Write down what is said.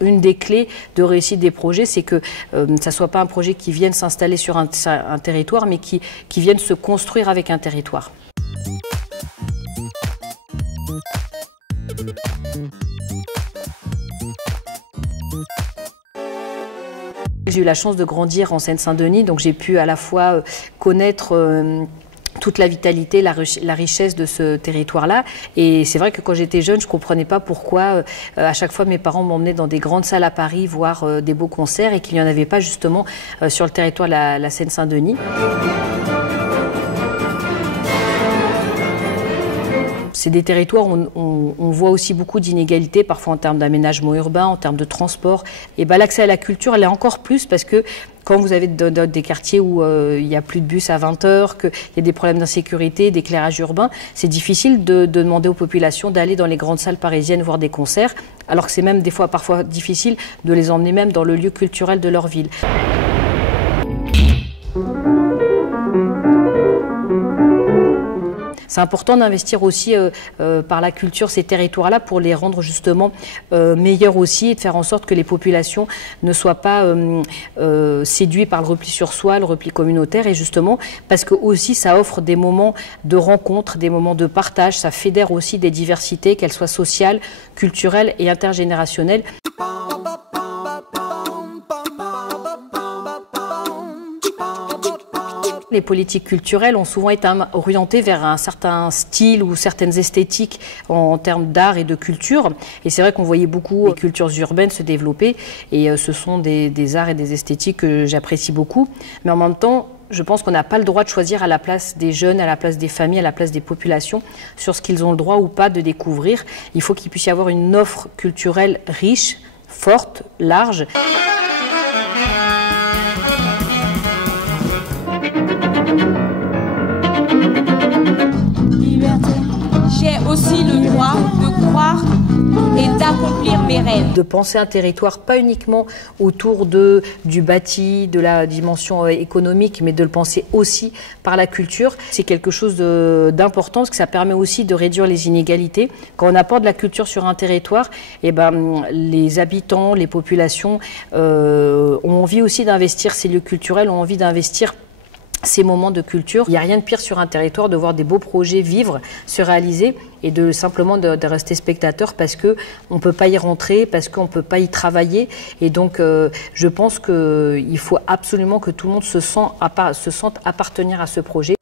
une des clés de réussite des projets, c'est que ça ne soit pas un projet qui vienne s'installer sur un territoire, mais qui vienne se construire avec un territoire. J'ai eu la chance de grandir en Seine-Saint-Denis, donc j'ai pu à la fois connaître toute la vitalité, la richesse de ce territoire-là. Et c'est vrai que quand j'étais jeune, je ne comprenais pas pourquoi à chaque fois mes parents m'emmenaient dans des grandes salles à Paris voir des beaux concerts et qu'il n'y en avait pas justement sur le territoire de la Seine-Saint-Denis. C'est des territoires où on voit aussi beaucoup d'inégalités, parfois en termes d'aménagement urbain, en termes de transport. Et ben, l'accès à la culture, elle est encore plus parce que quand vous avez des quartiers où il n'y a plus de bus à 20 h, qu'il y a des problèmes d'insécurité, d'éclairage urbain, c'est difficile de demander aux populations d'aller dans les grandes salles parisiennes voir des concerts, alors que c'est même des fois parfois difficile de les emmener même dans le lieu culturel de leur ville. C'est important d'investir aussi par la culture ces territoires-là pour les rendre justement meilleurs aussi et de faire en sorte que les populations ne soient pas séduites par le repli sur soi, le repli communautaire, et justement parce que aussi ça offre des moments de rencontre, des moments de partage, ça fédère aussi des diversités, qu'elles soient sociales, culturelles et intergénérationnelles. Les politiques culturelles ont souvent été orientées vers un certain style ou certaines esthétiques en termes d'art et de culture. Et c'est vrai qu'on voyait beaucoup les cultures urbaines se développer. Et ce sont des arts et des esthétiques que j'apprécie beaucoup. Mais en même temps, je pense qu'on n'a pas le droit de choisir à la place des jeunes, à la place des familles, à la place des populations, sur ce qu'ils ont le droit ou pas de découvrir. Il faut qu'il puisse y avoir une offre culturelle riche, forte, large. J'ai aussi le droit de croire et d'accomplir mes rêves. De penser un territoire pas uniquement autour du bâti, de la dimension économique, mais de le penser aussi par la culture. C'est quelque chose d'important parce que ça permet aussi de réduire les inégalités. Quand on apporte de la culture sur un territoire, eh ben, les habitants, les populations ont envie aussi d'investir ces lieux culturels, ont envie d'investir ces moments de culture. Il n'y a rien de pire sur un territoire de voir des beaux projets vivre, se réaliser et simplement de rester spectateur parce qu'on ne peut pas y rentrer, parce qu'on ne peut pas y travailler. Et donc, je pense qu'il faut absolument que tout le monde se sente appartenir à ce projet.